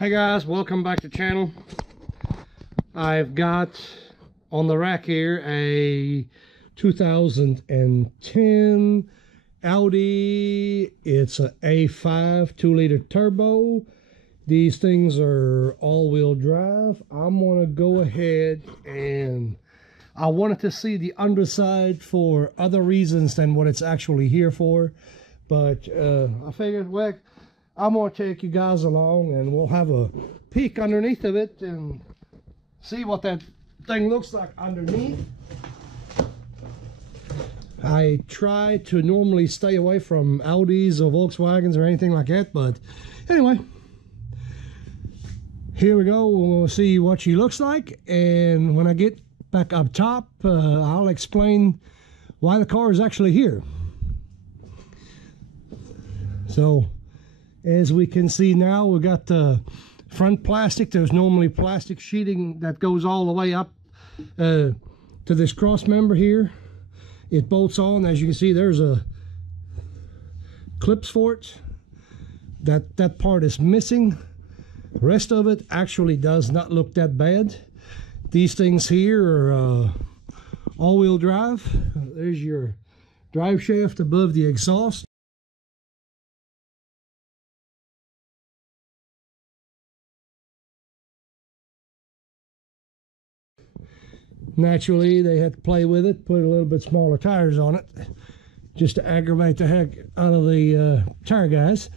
Hey guys, welcome back to the channel. I've got on the rack here a 2010 Audi. It's a A5 2-liter turbo. These things are all-wheel drive. I'm gonna go ahead and I wanted to see the underside for other reasons than what it's actually here for, but I figured, well, I'm going to take you guys along and we'll have a peek underneath of it and see what that thing looks like underneath. I try to normally stay away from Audis or Volkswagens or anything like that, but anyway, here we go. We'll see what she looks like, and when I get back up top, I'll explain why the car is actually here. So as we can see now, we've got the front plastic. There's normally plastic sheeting that goes all the way up to this cross member here. It bolts on. As you can see, there's a clips for it. That part is missing. The rest of it actually does not look that bad. These things here are all-wheel drive. There's your drive shaft above the exhaust. Naturally, they had to play with it, put a little bit smaller tires on it, just to aggravate the heck out of the tire guys.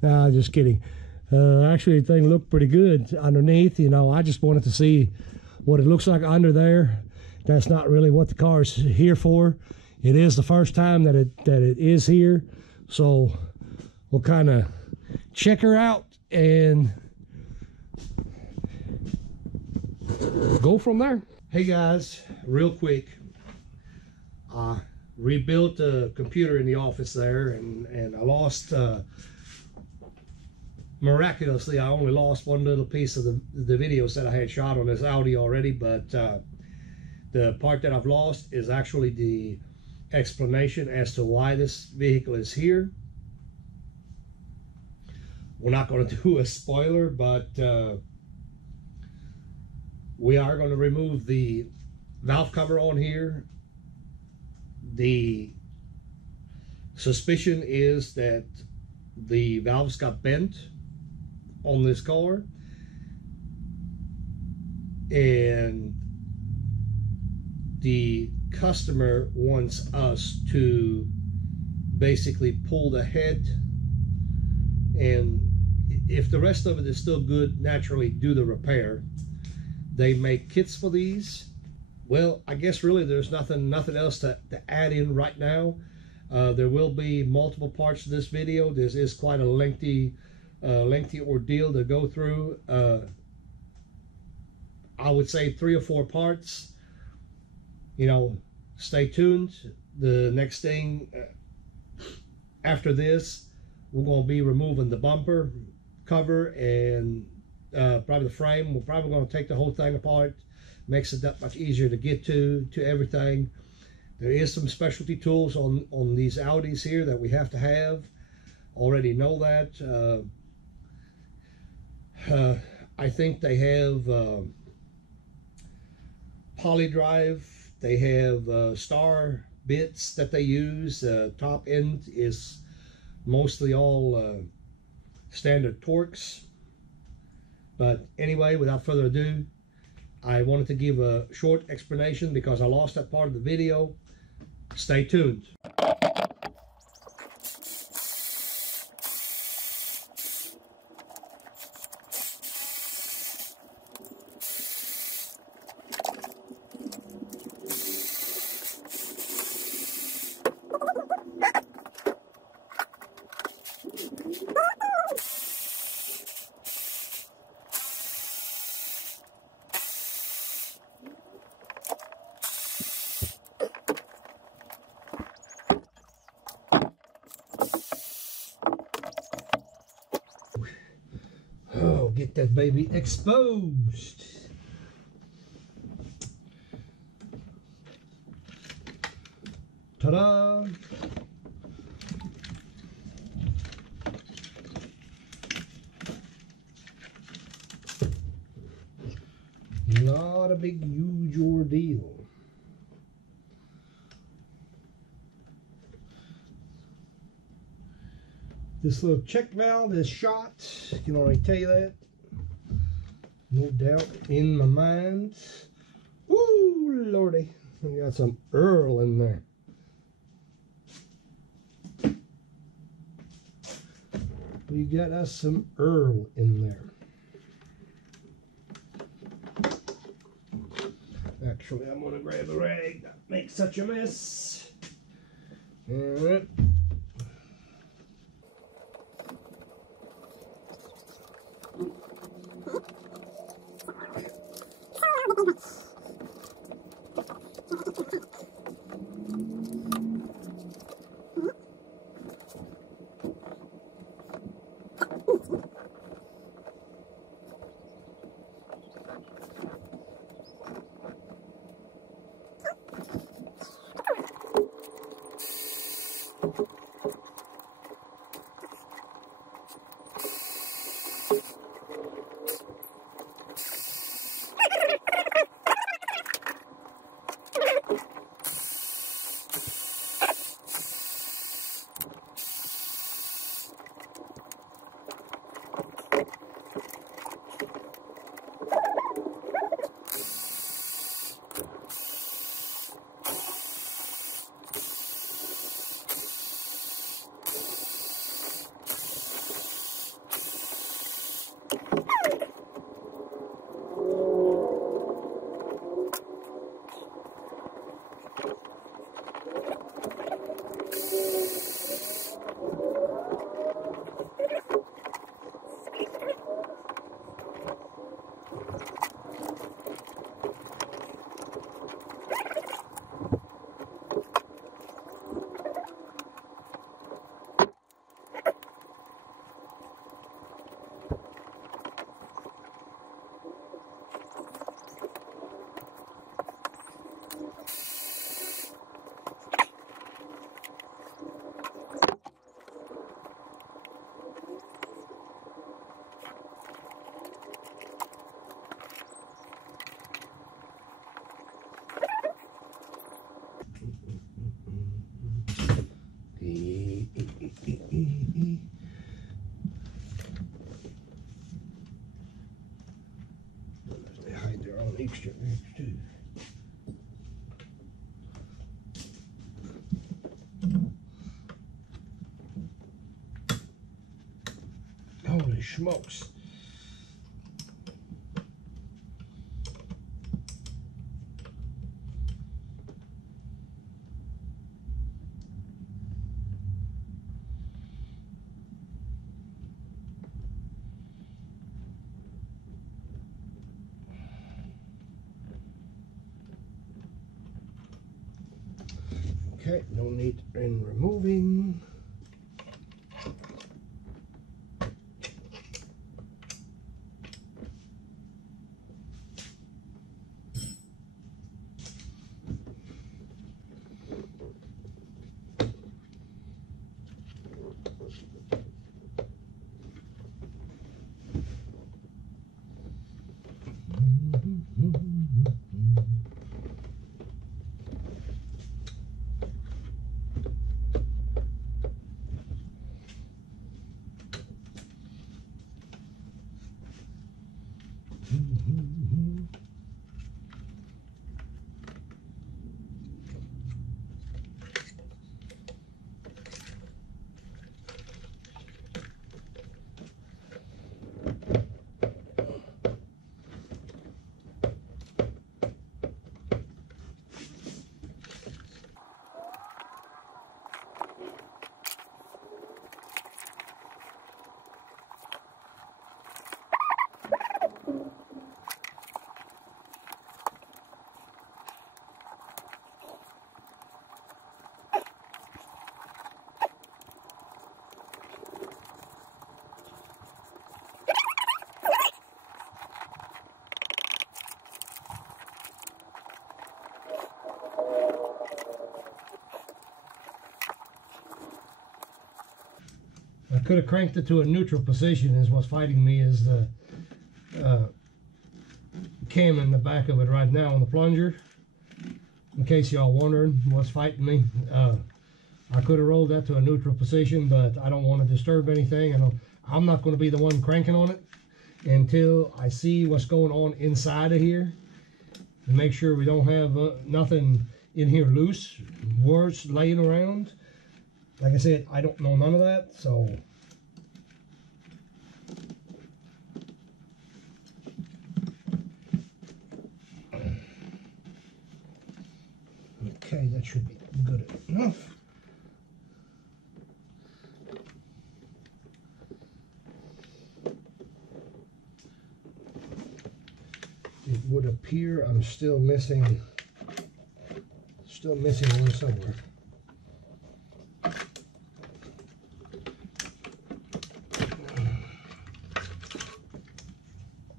No, just kidding. Actually, the thing looked pretty good underneath. You know, I just wanted to see what it looks like under there. That's not really what the car is here for. It is the first time that it is here, so we'll kind of check her out and go from there. Hey guys, real quick, I rebuilt the computer in the office there, and I lost, miraculously, I only lost one little piece of the videos that I had shot on this Audi already, but the part that I've lost is actually the explanation as to why this vehicle is here. We're not going to do a spoiler, but we are going to remove the valve cover on here. The suspicion is that the valves got bent on this car, and the customer wants us to basically pull the head, and if the rest of it is still good, naturally do the repair. They make kits for these. Well, I guess really there's nothing else to add in right now. There will be multiple parts to this video. This is quite a lengthy ordeal to go through. I would say 3 or 4 parts. You know, stay tuned. The next thing after this, we're going to be removing the bumper cover and probably the frame. We're probably going to take the whole thing apart. Makes it that much easier to get to everything. There is some specialty tools on these Audis here that we have to have. Already know that. I think they have poly drive. They have star bits that they use. Top end is mostly all standard Torx. But anyway, without further ado, I wanted to give a short explanation because I lost that part of the video. Stay tuned. Oh, get that baby exposed. Ta-da! not a big, huge ordeal. This little check valve is shot. I can already tell you that. No doubt in my mind. Woo, lordy. We got some Earl in there. We got us some Earl in there. Actually, I'm gonna grab a rag, not make such a mess. Alright. They hide their own extra too. Holy smokes. Okay, no need in removing. I could have cranked it to a neutral position. Is what's fighting me is the cam in the back of it right now on the plunger. In case y'all wondering what's fighting me. I could have rolled that to a neutral position, but I don't want to disturb anything. I'm not going to be the one cranking on it until I see what's going on inside of here. And make sure we don't have nothing in here loose, worse, laying around. Like I said, I don't know none of that, so... Okay, that should be good enough. It would appear I'm still missing one somewhere.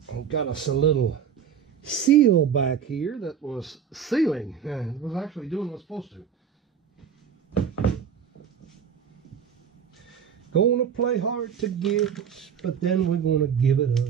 I've got us a little seal back here that was sealing. It was actually doing what it's supposed to. Gonna play hard to get, but then we're gonna give it up.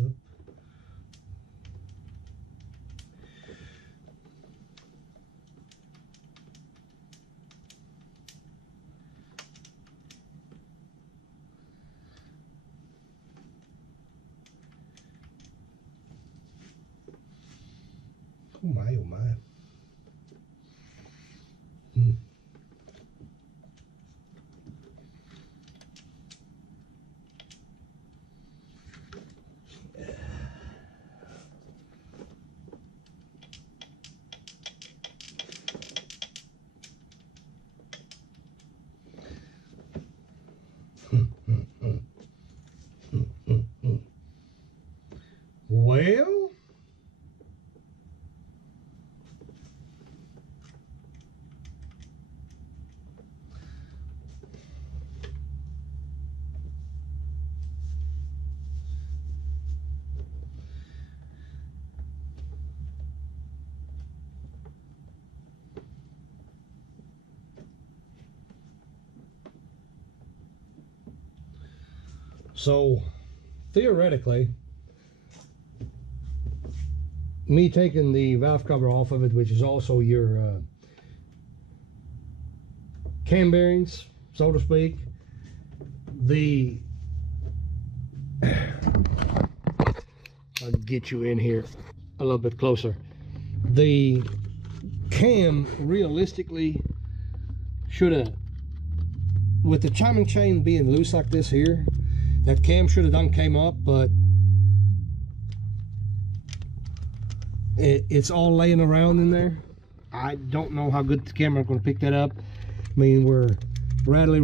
Oh my, oh my. Well, so theoretically, me taking the valve cover off of it, which is also your cam bearings, so to speak, I'll get you in here a little bit closer. The cam realistically should have, with the timing chain being loose like this here, that cam should have done came up, but it's all laying around in there. I don't know how good the camera is going to pick that up. I mean, we're rattly.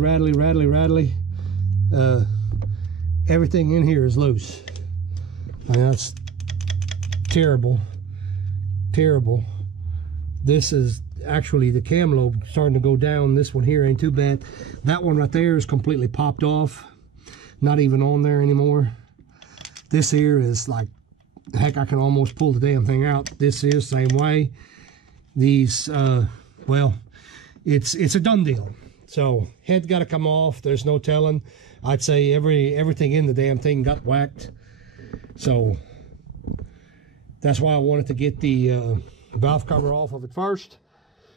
Everything in here is loose. I mean, that's terrible. This is actually the cam lobe starting to go down. This one here ain't too bad. That one right there is completely popped off. Not even on there anymore. This here is like, heck, I can almost pull the damn thing out. This is the same way. These, well, it's a done deal. So head got to come off. There's no telling. I'd say everything in the damn thing got whacked. So that's why I wanted to get the valve cover off of it first.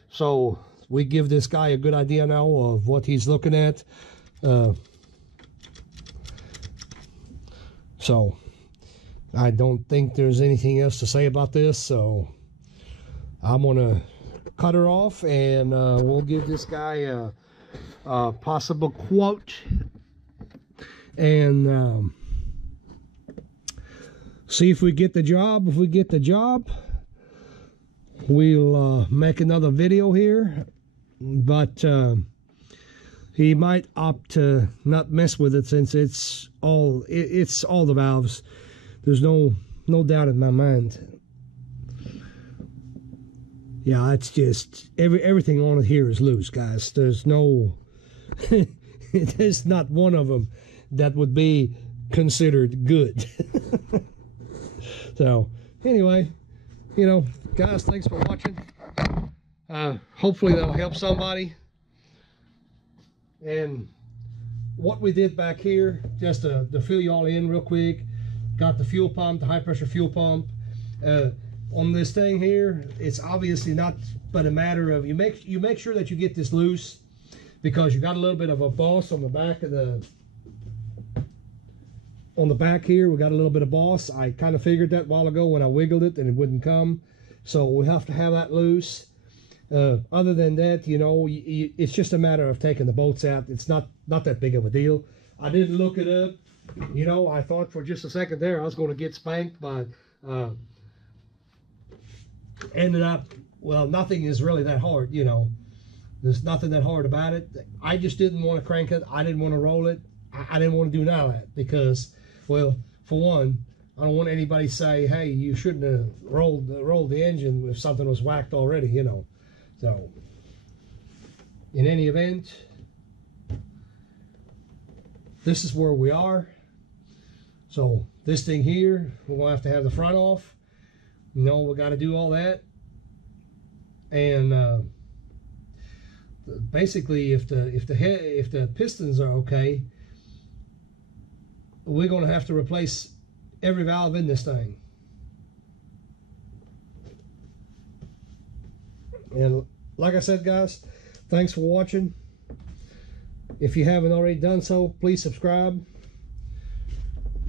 So we give this guy a good idea now of what he's looking at. So I don't think there's anything else to say about this, so I'm gonna cut her off, and we'll give this guy a possible quote, and see if we get the job. If we get the job, we'll make another video here, but he might opt to not mess with it, since it's all the valves. There's no doubt in my mind. Yeah, it's just everything on it here is loose, guys. There's no there's not one of them that would be considered good. So anyway, you know, guys, thanks for watching. Hopefully that'll help somebody. And what we did back here, just to fill you all in real quick, got the fuel pump, the high pressure fuel pump. on this thing here, it's obviously not but a matter of you make sure that you get this loose, because you got a little bit of a boss on the back of here. We got a little bit of boss. I kind of figured that a while ago when I wiggled it and it wouldn't come, so we have to have that loose. Other than that, you know, it's just a matter of taking the bolts out. It's not that big of a deal. I didn't look it up. You know, I thought for just a second there I was going to get spanked, but ended up, well, nothing is really that hard, you know. There's nothing that hard about it. I just didn't want to crank it. I didn't want to roll it. I didn't want to do none of that because, well, for one, I don't want anybody to say, hey, you shouldn't have rolled the engine if something was whacked already, you know. So, in any event, this is where we are. So, this thing here, we're going to have the front off. You know, we got to do all that. And basically, if the pistons are okay, we're going to have to replace every valve in this thing. And like I said, guys, thanks for watching. If you haven't already done so, please subscribe.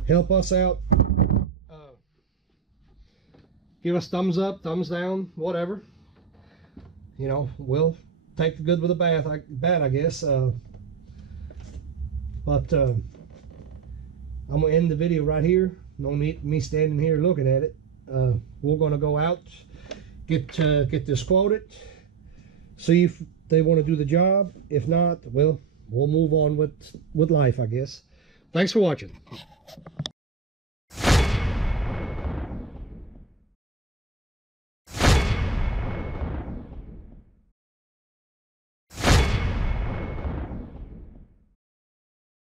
Help us out. Give us thumbs up, thumbs down, whatever. You know, we'll take the good with the bad, I guess. But I'm gonna end the video right here. No need me standing here looking at it. We're gonna go out, get this quoted, see if they want to do the job. If not, well, we'll move on with life, I guess. Thanks for watching.